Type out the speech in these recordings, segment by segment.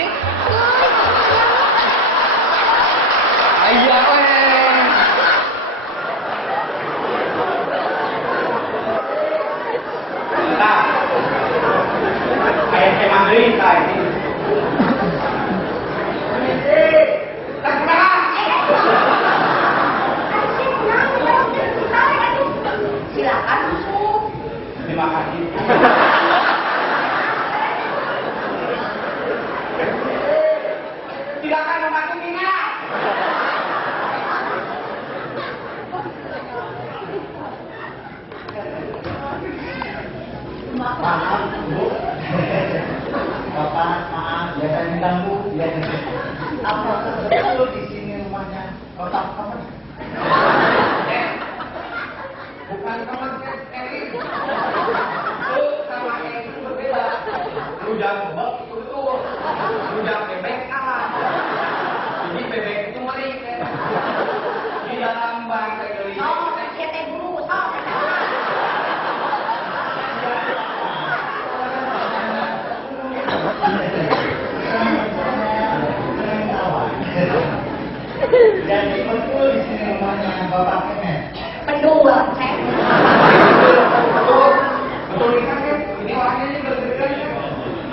sih? Aya we. Nah, kayak mandarin tadi. Silakan masuk. Terima kasih. Silakan memasukinya. Maaf, Bu. Bapak, maaf, biasa diganggu. Apa betul di sini rumahnya Bapak teman? Bukan teman Erin. Lu sama Erin itu berbeda. Lu jangan bebek itu betul. Lu jangan bebek kalah. Jadi bebek itu meri. Di dalam bangkai geli. Oh, kita guru. Oh, Jadi betul di sini rumahnya Bapak Kemet. pendua, saya. Betul. Betul ini kan ini orangnya ini berbeda.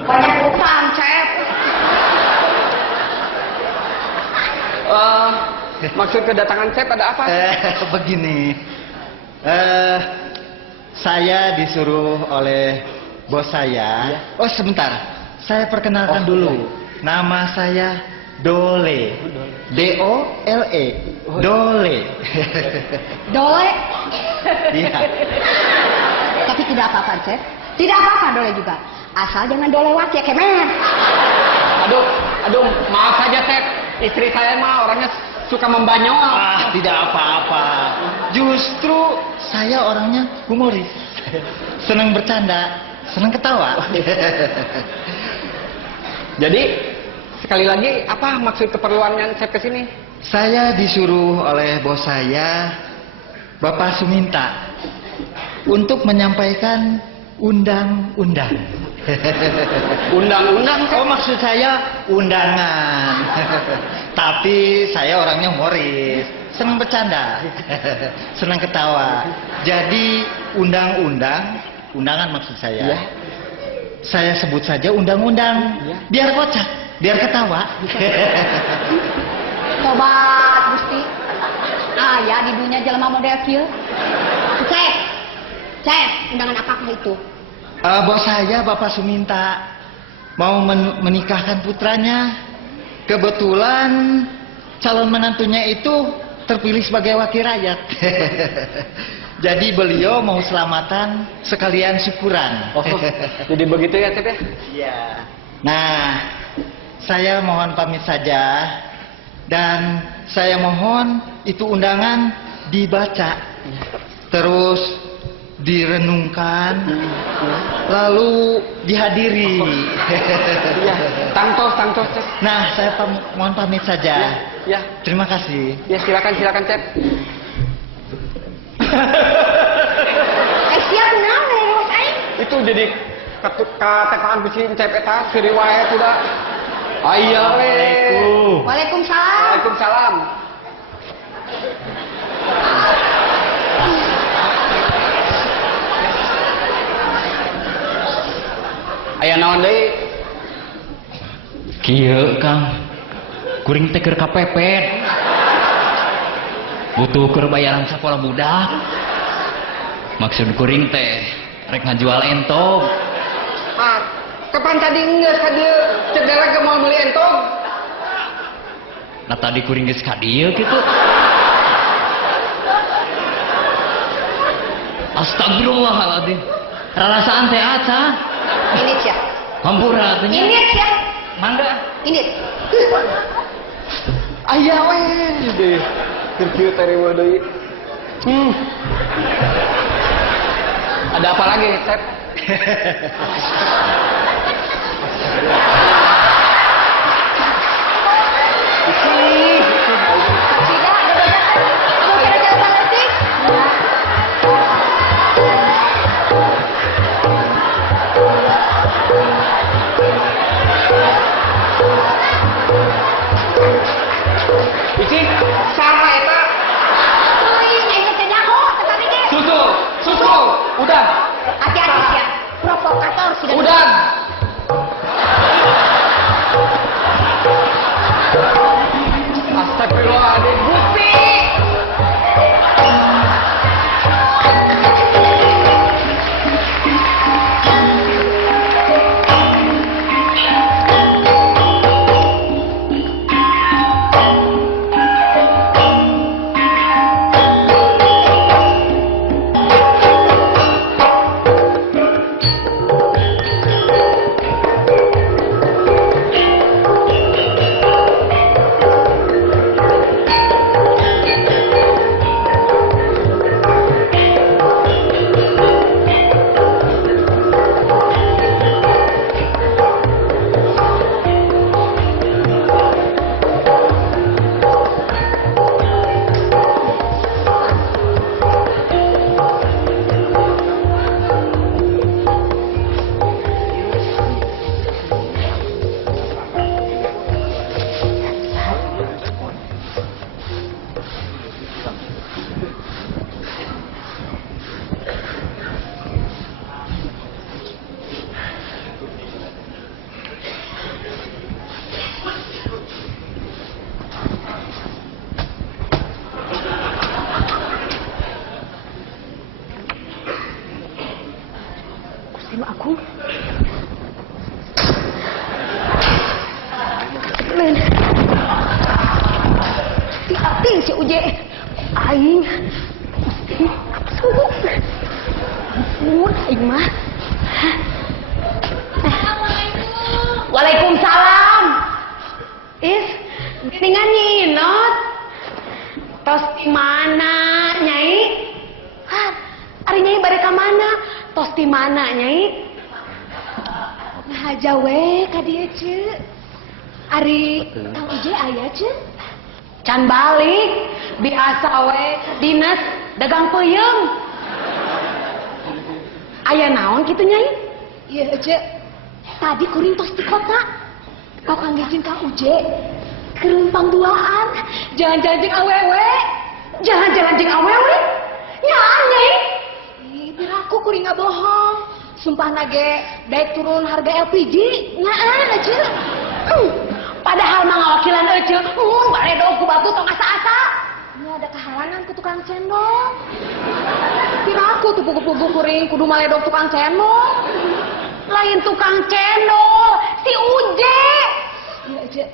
Banyak utang, Cep. Maksud kedatangan Cep ada apa? Begini, saya disuruh oleh bos saya. Oh sebentar, saya perkenalkan dulu. Nama saya Dole. D-O-L-E. Dole. Dole. Iya. Tapi tidak apa-apa, Cep. Tidak apa-apa Dole juga. Asal jangan dolewat ya, Kemet. Aduh, maaf saja Cep. Istri saya mah orangnya suka membanyol. Ah, tidak apa-apa. Justru saya orangnya humoris. Senang bercanda, senang ketawa. Jadi sekali lagi apa maksud keperluannya Cep ke sini? Saya disuruh oleh bos saya, Bapak Suminta, untuk menyampaikan undang-undang. Undang-undang Cep? Oh maksud saya undangan. Tapi saya orangnya humoris, senang bercanda, senang ketawa. Jadi undangan maksud saya. Iya. Saya sebut saja undang-undang. Iya. Biar kocak, biar ketawa. Sobat Gusti. Ya di dunia jelema model kieu. Cep. Cep, undangan apakah itu? Bos saya Bapak Suminta mau menikahkan putranya. Kebetulan calon menantunya itu terpilih sebagai wakil rakyat. Jadi beliau mau selamatan sekalian syukuran. Oh, jadi begitu ya Cep ya? Iya. Nah, saya mohon pamit saja. Dan saya mohon itu undangan dibaca. Terus direnungkan, lalu dihadiri. Iya. Tangtos Cep. Nah, saya mohon pamit saja. Ya. Terima kasih. Ya silakan Cep. Siap naon dari bos aing? Itu jadi katekaan bisi Cep eta siri wae kuda. Aya we. Waalaikumsalam. Waalaikumsalam. Aya naon deui? Kieu Kang, kuring teh keur kapepet. Butuh keur bayaran sakola budak. Maksud kuring teh rek ngajual entog. Kapan tadi ngeus ka dieu cek derek ke mau meuli entog? Nah tadi kuring geus ka dieu kitu. Astagfirullahaladzim. Rarasaan teh aca. Ini ya. Hampura teh. Ini ya. Mangga. Ini. Aya we deui. Keur kieu teh rewa deui. Ada apa lagi, Cep? Tidak ada bedakan. Mau kira jalan letik? Udah. Hati-hati sih ya. Provokator sih. Udah. Astagfirullahaladzim. Gusti. Sama aku. Men. Hati-hati si Uje. Aing. Suruh. Ampun, aing mah. Waalaikumsalam. Geningan nyinot. Tos di mana, Nyai? Ari Nyai bade ka mana? Tos di mana, Nyai? Ngahaja we ka dieu, Ce. Ari Kang Uje aya, Ce? Can balik. Biasa we dinas dagang peuyeum. Aya naon kitu, Nyai? Ieu, Ce. Tadi kuring tos di kota. Kau Kang Gijin Kang Uje. Kerumpang duaan. Jalan-jalan jeung awewe. Jalan-jalan jeung awewe. Nyaan, Nyai? Biar aku kuring nggak bohong. Sumpah nage daek turun harga LPG. Nyaan aja. Padahal mah ngawakilan aja. Baledog ku batu tong asa-asa. Ini ada kehalangan ke tukang cendol. Biar aku tuh pugu-pugu kuring kudu maledog tukang cendol. Lain tukang cendol, si Uje. Iya aja.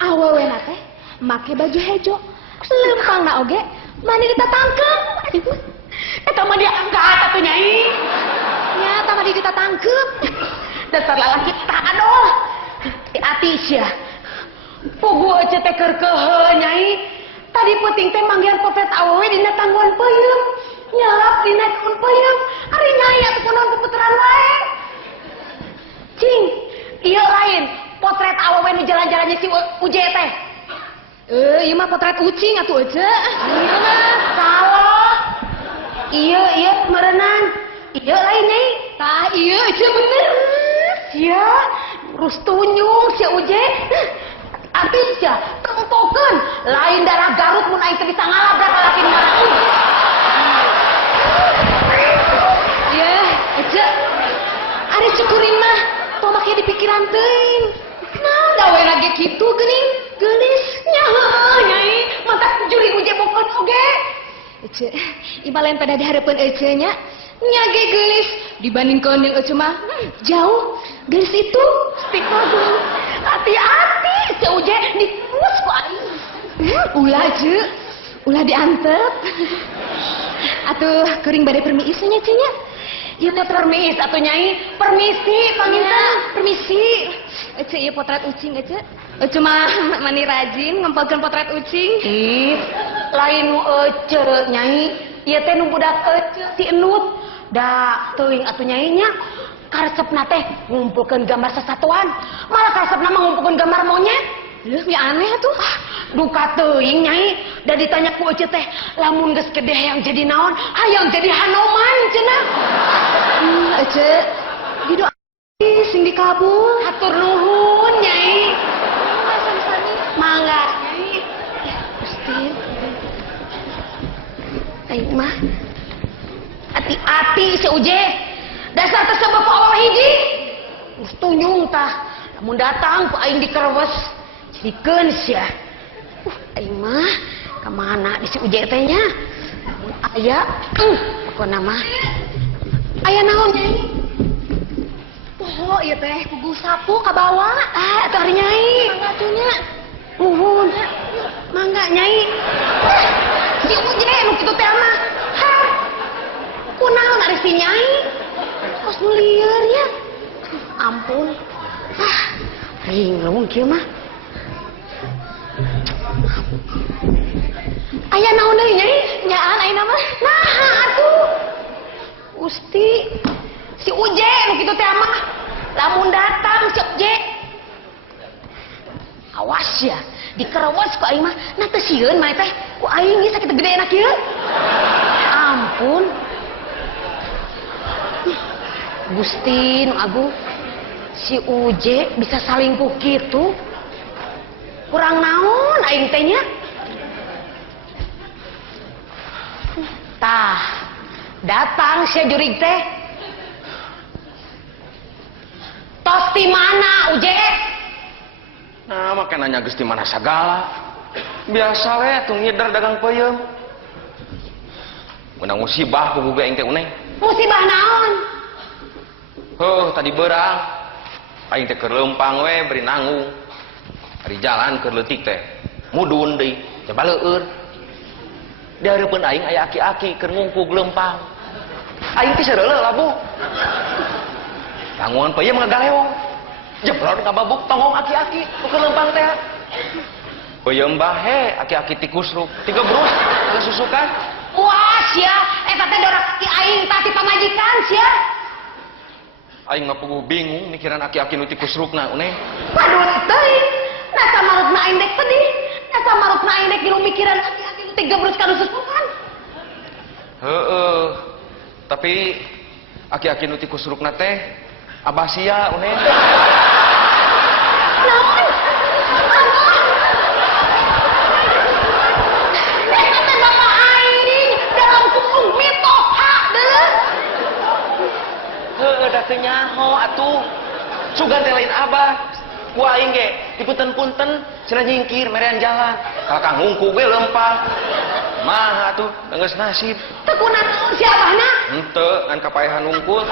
Awewe nate make baju hejo. Lempang na oge. Mani ditatangkeun. Aduh. Eta mah dia angkat atuh Nyai. Nya tah mah dia ditatangkeun. Dasar lalaki tah aduh. Hati-hati sia. Pugu aja teh keurkeuheun Nyai. Tadi peuting teh manggihan potret awewe dina tangguhan peuyeum. Nyalap dina tangguhan peuyeum. Ari Nyai atuh kunaon puteran wae. Cing, ieu lain potret awewe nu jalan-jalannya si Uje teh. Ieu mah potret ucing atuh aja. Ieu mah salah. Iya merenan. Iya lain Nyai. Tah iya aja bener. Sia terus tunyung si Uje. Abis ya tempokeun lain darah Garut mun aing teh bisa ngalabrak lalaki darah Uje. Iya aja. Ari cukuring mah tong make di pikiran teuing. Naon gawe lagi kitu geuning? Geulis nya Nyai. Mantap juri Uje bokeun oge. Ece, iba lain pada diharapkan Ece nya. Nya ge geulis dibandingkeun jeung Ece mah jauh. Geulis itu stigma dulu. Hati-hati si Uje dipus ku aing. Ulah je. Ulah diantep. Atuh kuring bade permiis nya Ce nya. Ieu teh permis atuh Nyai. Permisi panginten. Permisi. Ece ieu potret ucing Ece. Ece mah mani rajin ngempelkeun potret ucing. Ih, lain nu Ece Nyai. Ieu teh nu budak Ece si Enut. Da teuing atuh Nyai nya. Karesepna teh ngumpulkeun gambar sasatuan. Malah karesepna mah ngumpulkeun gambar monyet. Leuh, nya aneh atuh. Duka teuing Nyai. Da ditanya ku Ece teh, lamun geus gede hayang jadi naon? Hayang jadi Hanoman cenah. Ece, didoa sing dikabul. Hatur nuhun Nyai. Mangga Nyai. Gusti. Aing mah hati-hati tadi si Uje. Dasar tersebut ku Allah hiji. Tunjung tah. Lamun datang ku aing dikerebes. Jadikeun sia. Aing mah kemana di si Uje teh nya? Lamun aya, pokona mah. Aya naon Nyai? Oh iya teh kugu sapu kabawa. Eta ari Nyai. Mangga atunya. Nuhun. Mangga Nyai. Si Uje nu kitu teh mah. Heh. Kunaon ari si Nyai? Kos nu lieur nya. Ampun. Ringlung kieu mah. Aya naon deui Nyai? Nyaan ayeuna mah. Naha atuh. Gusti, si Uje nu kitu teh mah. Lamun datang si Uje. Awas ya, dikerewas ku aing mah. Nah teu sieun mah teh. Ku aing geus sakit gedeena kieu. Ampun. Gusti nu agung. Si Uje bisa salingkuh kitu. Kurang naon aing teh nya? Tah, datang si jurig teh. Tos di mana Uje? Nah, make nanya geus di mana sagala. Biasa we atuh ngidar dagang peuyeum. Menang musibah ku aing teh uneng. Musibah naon? Tadi beurang. Aing teh keur leumpang we beri nanggung. Ari jalan keur leutik teh. Mudun deui, coba leueur. Di hareupeun aing aya aki-aki keur ngungkug leumpang. Aing teh sareuleuh labu. Tanggungan peuyeum ngagaleong. Jebror ngababuk tongong aki-aki keur leumpang teh. Peuyeum bahe aki-aki tikusruk, tigebrus kana susukan. Wah sia, eta teh dorak ki aing tah ti pamajikan sia. Aing mah puguh bingung mikiran aki-aki nu tikusrukna uneng. Waduh teuing, nasa marutna aing dek sedih. Nasa marutna aing dek ngilu mikiran aki-aki nu tigebrus kana susukan. Heeh. Tapi aki-aki nu tikusrukna teh abah sia uneng. Naon? Eta teh bapak aing dalam kurung mitoha deuleu. Heeh, da teu nyaho atuh. Sugan teh lain abah. Ku aing ge dipunten-punten cenah nyingkir merean jalan. Kakang ngungkug we leumpang. Mah atuh geus nasib. Teu kunaon si abahna? Henteu ngan kapaehan ngungkul.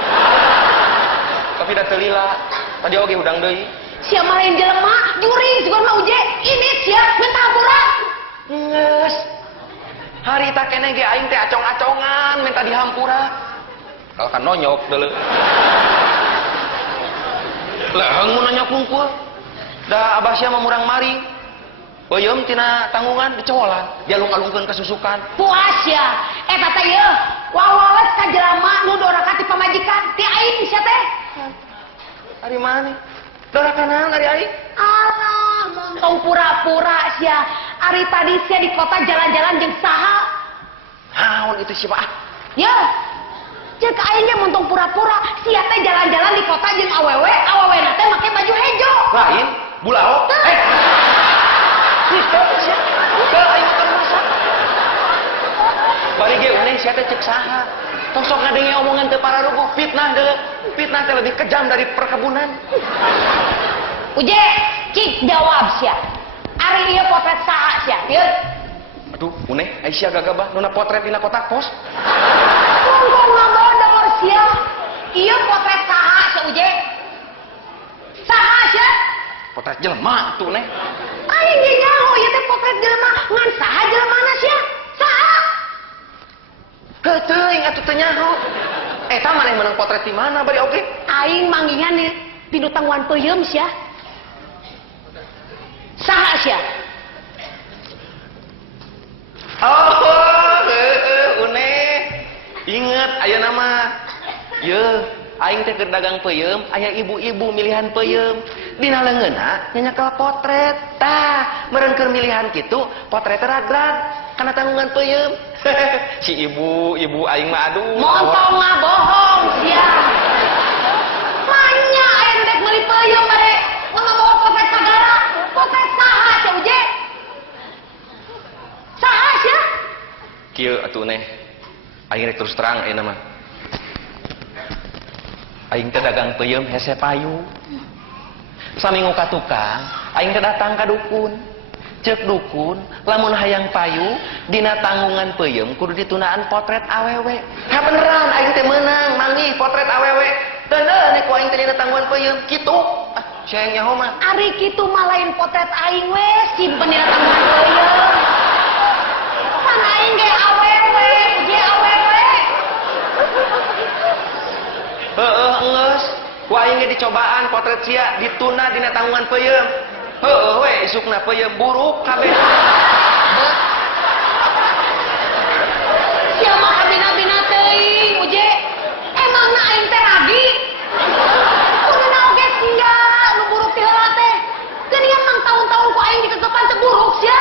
Tapi da teu lila. Tadi oge hudang deui. Sia mah lain jelema, juring sugan mah Uje. Ini sia ngetaburan. Geus. Harita keneh ge aing teh acong-acongan minta dihampura. Kalau kan nonyok deuleu. Leheng mun nonyok ngungkul. Da abah sia mah murang mari. Peuyeum tina tanggungan dicolan, dialung-alungkeun ka susukan. Puas ya. Eta teh yeuh, wawales ka jelema nu doraka ti pamajikan. Ti aing sia teh. Ari mana? Doraka naon ari aing? Alah, montong pura-pura sia. Ari tadi sia di kota jalan-jalan jeung saha? Naon itu siapa? Ya. Ceuk aing ge montong pura-pura, sia teh jalan-jalan di kota jeung awewe, awewena teh make baju hejo. Lain, bulao. Stop sia. Teu aing mah masak. Bari ge uneng sia teh ceuk saha? Tong sok ngadenge omongan teu pararuguh, fitnah deuleu. Fitnah teh lebih kejam dari perkebunan. Uje, cik jawab sia. Ari ieu potret saha sia? Ieu. Aduh, uneng aya sia gagabah nuna potret dina kotak pos. Tunggu ngabodor sia. Ieu potret saha sia Uje? Saha sia? Potret jelema atuh neh. Aing ge nyaho ieu teh potret jelema, ngan saha jelemana sia? Saha? Teuing atuh teh nyaho. Eta maneh meunang potret di mana bari oge? Aing manggingan nih pinu tangguhan peuyeum sia. Saha sia? Oh, uneh. Inget aya nama. Yeuh, aing teh keur dagang peuyeum, aya ibu-ibu milihan peuyeum. Dina leungeunna nyanyakel potret. Tah, meureun keur milihan kitu, potret teh ragrag kana tanggungan peuyeum. Si ibu aing mah aduh. Montong bohong sia. Manya aya nu dek meuli peuyeum bade ngomong potret sagala. Potret saha sia Uje? Saha sia? Kieu atuh neh. Aing rek terus terang ayeuna mah. aing teh dagang peuyeum hese payu. Saminggu ka tukang, aing teh datang ka dukun. Ceuk dukun, lamun hayang payu dina tanggungan peuyeum kudu ditunaan potret awewe. Ha beneran aing teh meunang manggih potret awewe. Teu nih ku aing teh dina tanggungan peuyeum kitu. Ah, sayang nyaho mah. Ari kitu mah lain potret aing we, simpen dina tanggungan peuyeum. Pan aing ge awewe, je awewe. Geus. Ku aing ge dicobaan potret sia dituna dina tanggungan peuyeum. We isukna peuyeum buruk kabeh. Sia mah abina-bina teuing, uje. Emangna aing teh ragi? Kunaon oge sia nu buruk ti heula teh. Geuningan mang tahun-tahun ku aing dikegepan teu buruk sia.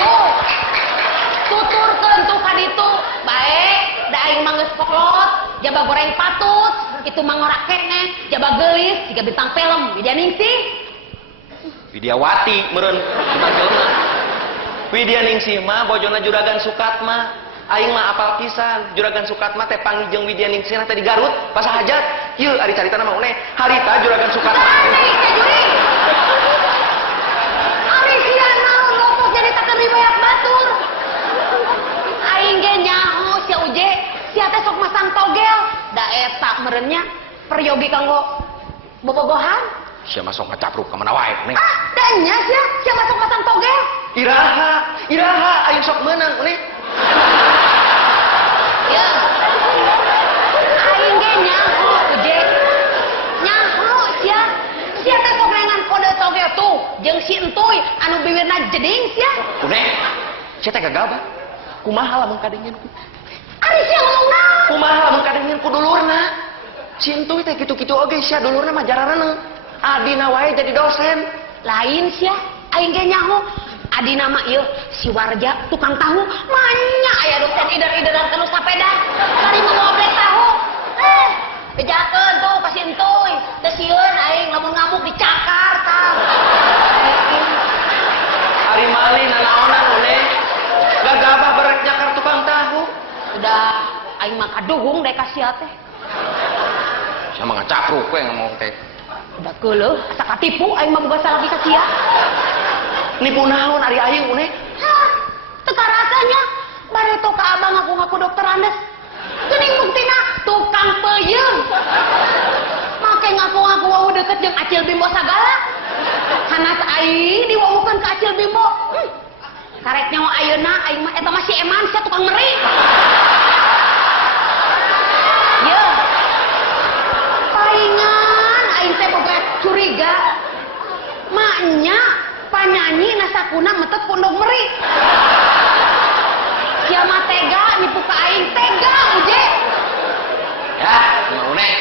Yo. Tuturkeun tuh ka ditu, bae da aing mah geus kolot, jaba goreng patut, itu mah ngora keneh, jaba geulis jiga bintang film, Widya Ningsih. Widyawati meureun bukan jelema. Widya Ningsih mah bojona Juragan Sukatma. Aing mah apal pisan, Juragan Sukatma teh panggih jeung Widya Ningsih teh di Garut pas hajat. Ieu ari caritana mah uneh, harita Juragan Sukatma. Tani, Teh Juri. Ari sia naon lopos jadi takeun riwayat batur. Aing ge nyaho sia uje, sia teh sok masang togel. Da eta meureunnya peryogi kanggo bobogohan. Sia masuk ngacapruk ka mana wae neh. Ah, da nya sia masuk masang togel. Iraha aing sok meunang neh. Ya. Aing ge nyaho uje. Nyaho sia. Sia teh sok rengan kode togel tuh jeung si Entuy anu bibirna jeding sia. Uneh, sia teh gagabah. Kumaha lamun kadengin ku? Ari sia ngomong naon? Kumaha lamun kadengin ku dulurna? Si Entuy teh kitu-kitu oge sia dulurna mah jarareneung. Adina wae jadi dosen. Lain sia, aing ge nyaho. Adina mah ieu si Warja tukang tahu, manya aya dosen ider-ideran kanu sapeda. Bari mengobrek tahu. Bejakeun tuh ka si Entuy. Teu sieun aing lamun ngamuk dicakar tah. Ari malih nanaonan uneh. Gagabah barek nyakar tukang tahu. Udah aing mah kaduhung deh ka sia teh. Sia mah ngacapruk we ngomong teh. Udah keuleuh asa katipu aing mah boga salaki ka sia. Nipu naon ari aing uneh? Hah, teu karasanya. Bareto ka abang ngaku-ngaku dokter Andes. Geuning buktina tukang peuyeum. Make ngaku-ngaku wau deket jeung Acil Bimbo sagala. Hanas aing diwawukeun ka Acil Bimbo. Karek nyawa ayeuna aing mah eta masih eman sia tukang meri. Ye. Palingan aing teh boga curiga. Maknya panyanyi nasakuna metet pondok meri. Sia mah tega nipu ka aing tega uje. Ya, mah uneh.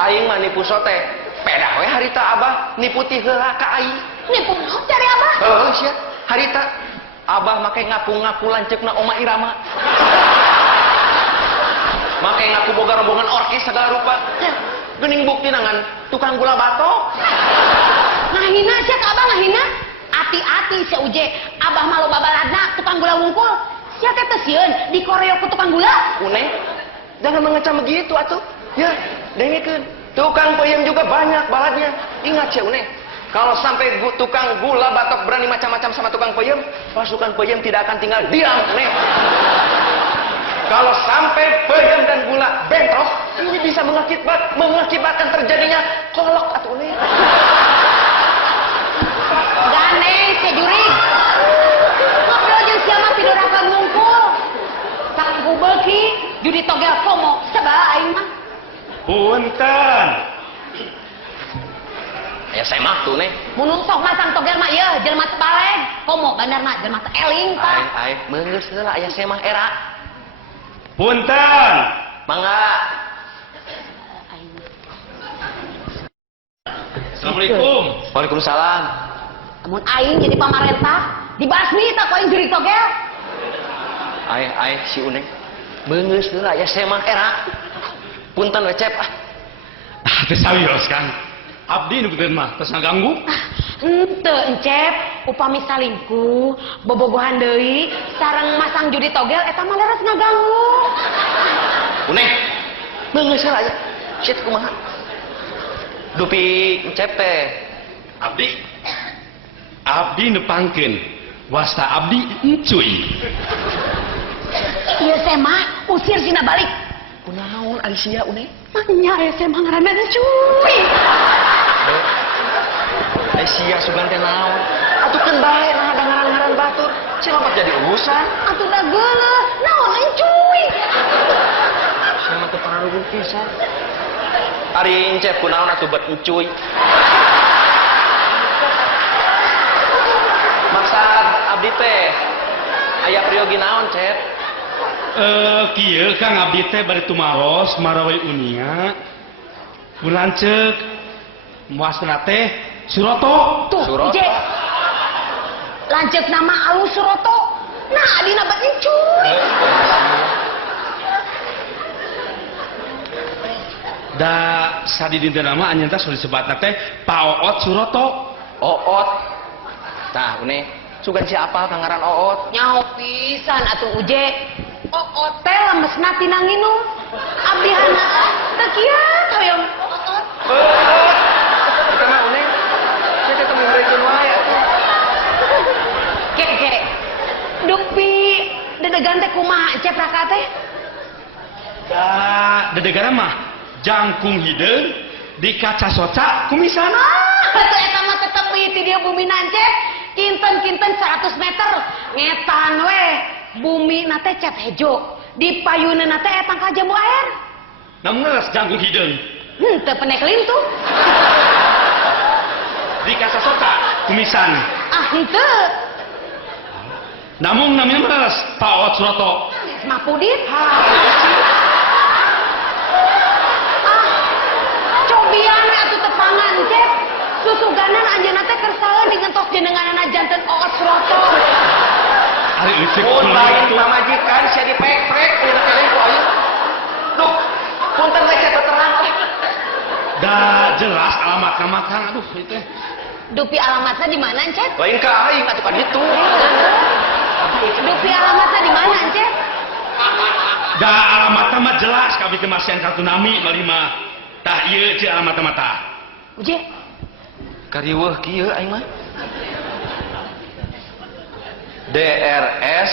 Aing mah nipu sote. Peda we harita abah nipu ti heula ka aing. Nipu naon cari abah? Heuh sia, harita abah make ngaku-ngaku lanceukna Oma Irama. Make ngaku boga rombongan orkes segala rupa. Geuning bukti nangan tukang gula batok. Ngahina sia ka abah ngahina. Ati-ati sia uje. Abah mah loba baladna tukang gula wungkul. Sia teh teu sieun dikoreok ku tukang gula. Uneh, jangan mengecam begitu atuh. Ya, dengekeun. Tukang peuyeum juga banyak baladnya. Ingat sia Uneh, kalau sampai tukang gula batok berani macam-macam sama tukang peuyeum, pasukan peuyeum tidak akan tinggal diam, Uneh. Kalau sampai peuyeum dan gula bentrok, ini bisa mengakibatkan terjadinya kolok atuh Uneh. Gane sia jurig. Ngobrol jeung sia mah pidoraka ngungkul. Kanggo beuki judi togel komo sabaraha aing mah. Punten. Ya saya mah tuh Neh. Mun sok masang togel mah ieu jelema teu baleg. Komo bandarna jelema teu eling tah. Aing meunggeus heula aya saya mah era. Punten. Mangga. Assalamualaikum. Waalaikumsalam. Mun aing jadi pamarentah, dibasmi tak ku aing jurig togel. Ai si Uneng. Meunggeus heula aya saya mah era. Punten we Cep. Teu sawios Kang. Abdi nu pikeun mah tos ngaganggu. Henteu encep, upami salingkuh, bobogohan deui, sareng masang judi togel eta mah leres ngaganggu. Uneng. Beungeus heula aya. Shit kumaha? Dupi Encep teh. Abdi nepangkeun. Wasta abdi encuy. Ieu teh mah usir sina balik. Kunaon ari sia une? Nya ieu teh mah ngaranna cuy. Sia sugan teh naon? Atukeun bae nah ada ngaran-ngaran batur. Cilamat jadi urusan. Atuh da geuleuh, naon cuy? Sia mah teu pernah lugu pisan. Ari Encep kunaon atuh bet encuy? Maksud abdi teh aya priogi naon, Cep? Kieu Kang abdi teh bari tumaros marawai unia. Bulanceuk muasna teh Suroto. Tuh, Suroto. Ije. Lanceuk nama alus Suroto. Nah, adina bet cuy. Da sadi dinten nama anjeun teh sudah disebatna teh Pak Oot Suroto. Oot. Tah, une sugan siapa kangaran Oot? Nyaho pisan atuh Uje. Oot teh lemesna tina nginum. Abdi hanaa teu kieu hoyong Oot. Kita mah une. Kita teh menghareukeun wae atuh. Kek. Dupi dedegan teh kumaha Cep raka teh? Da dedegana mah jangkung hideung di kaca soca kumisan. Atuh eta mah tetep di dia bumi nancep. Kinten 100 meter. Ngetan we. Bumi nate cat hejo. Di payuneuna teh etang ka jambu air. Namun leres jangkung hideung Teu penek lintuh. di kaca soca kumisan. Ah henteu. Namun namanya leres Pak Oot Suroto. Mah pudit. Cobian we atuh tepangan Cep. Susuganan anjeunna teh keur saeun digentos jenenganna janten Oot Suroto. Ari licik Mun lain itu. pamajikan sia dipek-prek dina kene ku ayeuna. Duh, punten we Cep terang. Da jelas alamat nama Kang. Aduh itu. Dupi alamatnya di mana, Cep? Lain ka aing atuh ka ditu. Dupi alamatnya di mana, Cep? Da alamatna mah jelas ka abdi teh masian kartu nami malima. Tah ieu ci alamatna mah tah. Uje, Kariweuh kieu aing mah. DRS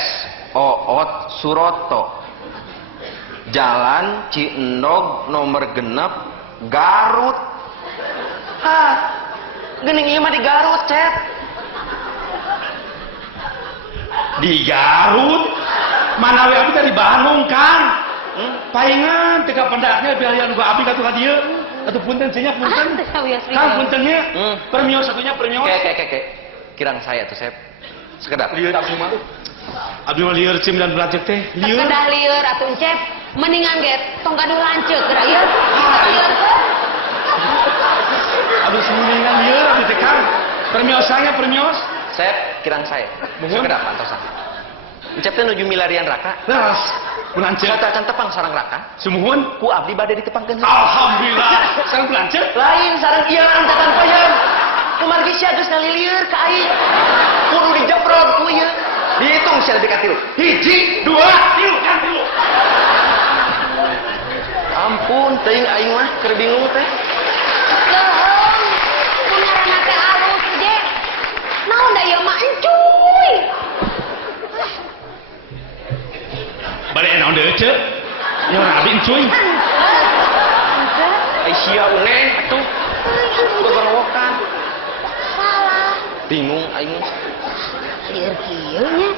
Oot Suroto. Jalan Ciendog nomor genep Garut. Hah. Geuning ieu mah di Garut, Cep. Di Garut. Mana we abdi teh di Bandung, Kang. Paingan teu kapendaknya bialian gua abdi ka tuh ka dieu. Atuh punten cenah punten. Kang puntennya. Permios satunya permios. Oke. Kirang saya tuh, Cep. Sekedap. Lieur abdi mah. Abdi mah lieur cim dan belacek teh. Lieur. terkedah lieur atuh, Cep. Mendingan ge tong gaduh lanceuk geura ieu. Lieur Abdi semuningan lieur abdi teh Kang. Permiosanya permios. Cep, kirang saya. Mohon. Sekedap antosan. Encep teh nuju milarian raka. Leres. Bulanceu. Saya akan tepang sarang raka. Sumuhun. Ku abdi bade ditepangkeun. Alhamdulillah. Sareng bulanceu. Lain sarang ieu ancakan peuyeum. Kumargi sia geus ngalilieur ka aing. Kudu dijeprot ku ieu. Dihitung sia lebih ka 3. 1, 2, 3 kan 3. Ampun, teuing aing mah keur bingung teh. Leung. Punyaranna teh alus, Uje. Naon da ieu mah encuy. Bade naon deui ceuk? Ya urang abdi encuy. Ai sia uneng atuh. Gogorowokan. Salah. Bingung aing. Lieur kieu nya.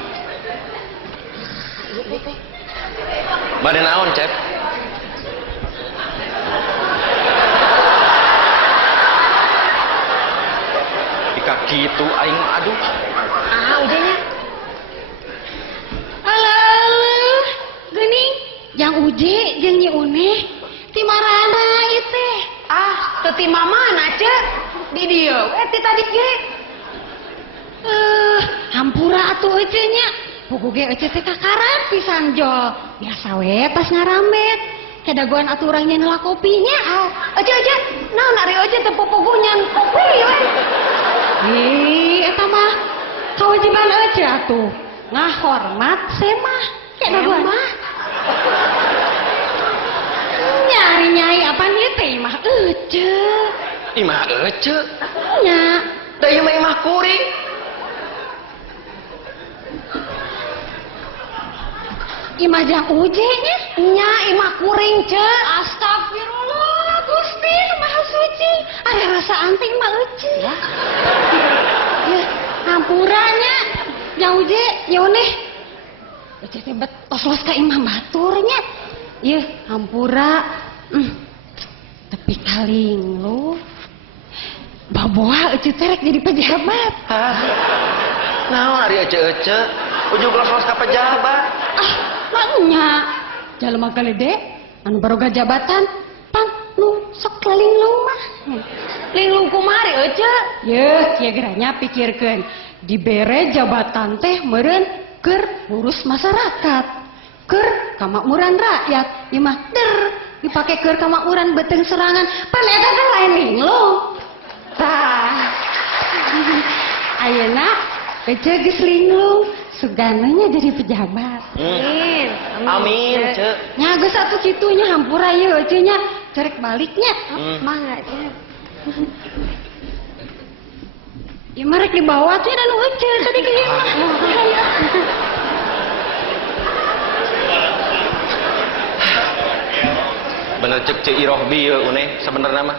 Bade naon, Cep? Ika kitu aing mah aduh. Ah, Uje nya. Alah, geuning. Yang Uje jeung Nyi Une ti marana ieu teh. Ah, teu ti mamana, Cek. Di dieu we ti tadi ge. Hampura atuh Ece nya. Pugu ge Ece teh kakaran pisan jol. Biasa we pas ngaramet. Kedagoan atuh urang nyen heula kopinya. Ece, naon ari Ece teh pupugu nyen kopi we. Eta mah kewajiban Ece atuh. Ngahormat semah. Kedagoan mah. Nya ari nyai apa nih teh mah ece. Imah ece. Nya. Da ieu mah imah kuring. Imah jang uje nya. Nya imah kuring ce. Astagfirullah Gusti Maha Suci. Ada rasa anting mah ece. Ya. Ya, hampurannya. Jang uje nyeuneh. Ece teh betos ka imah baturnya. Ieu hampura. Tapi kaling lu baboa ece terek jadi pejabat. Hah? Naon ari ece-ece? Ujug los-los ka pejabat. Ah, maknya jalema galede anu baroga jabatan pan nu sok linglung mah. Linglung kumari ece. Yeuh, kieu geranya pikirkeun. Dibere jabatan teh meureun keur ngurus masyarakat. Keur kamakmuran rakyat. Ieu mah dipake keur kamakmuran beuteung serangan. Pan eta kan lain linglung. Tah. Ayeuna ece geus linglung, sugananya jadi pejabat. Amin. Amin, Ce. Nya geus atuh kitunya hampura ieu ece nya cerek baliknya. Mangga ece. Ya marek dibawa teh dan ece tadi ke ieu mah. Bener cek ce Iroh bieu uneh sebenarnya mah.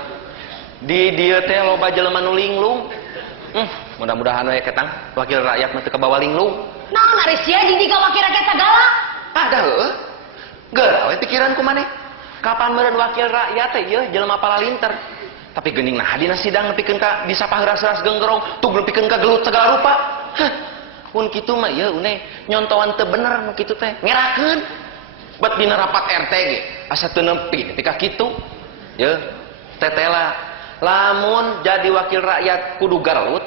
Di dieu teh loba jelema nu linglung. Mudah-mudahan we ketang wakil rakyat mah teu kabawa linglung. Naon ari sia jadi ka wakil rakyat segala? Ada heueuh. Geura we pikiranku maneh. Kapan meureun wakil rakyat teh ieu jelema palalinter. Tapi geuning nah dina sidang nepikeun ka bisa paheras-heras genggerong, tug nepikeun ka gelut segala rupa. Hah. Mun kitu mah ieu uneh nyontohan teu bener nu kitu teh. Ngerakeun. Bet dina rapat RT ge asa teu nempi nepi ka kitu. Yeuh. Tetela lamun jadi wakil rakyat kudu garut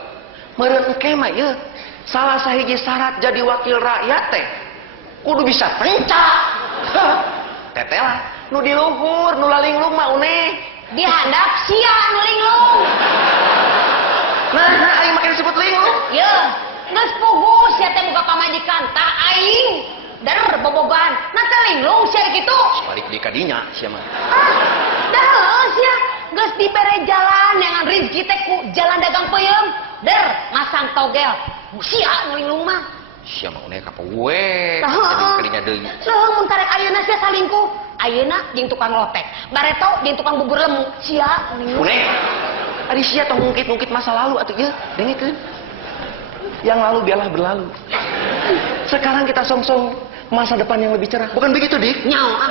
meureun engke mah ieu salah sahiji syarat jadi wakil rakyat teh kudu bisa pencak. Tetela nu di luhur nu lalinglung mah uneh Di handap sia nu linglung. nah aing makin disebut linglung. Ye, geus puguh sia teh muka pamajikan tah aing dar bobogan. Na teh linglung sia kitu. Balik di kadinya sia mah. Dah heuh sia geus dibere jalan dengan rezeki teh ku jalan dagang peuyeum. Der masang togel. Sia nu linglung mah. Sia mah uneh kapoe. Tah Jadi heuh. kadinya deui. Seueur mun karek ayeuna sia salingkuh. Ayeuna jeung tukang lotek, bareto jeung tukang bubur lemu. Sia nu linglung. Uneh. Ari sia tong ngungkit-ngungkit masa lalu atuh ieu. Dengikeun. Yang lalu biarlah berlalu. Sekarang kita songsong masa depan yang lebih cerah. Bukan begitu, Dik? Nyawa.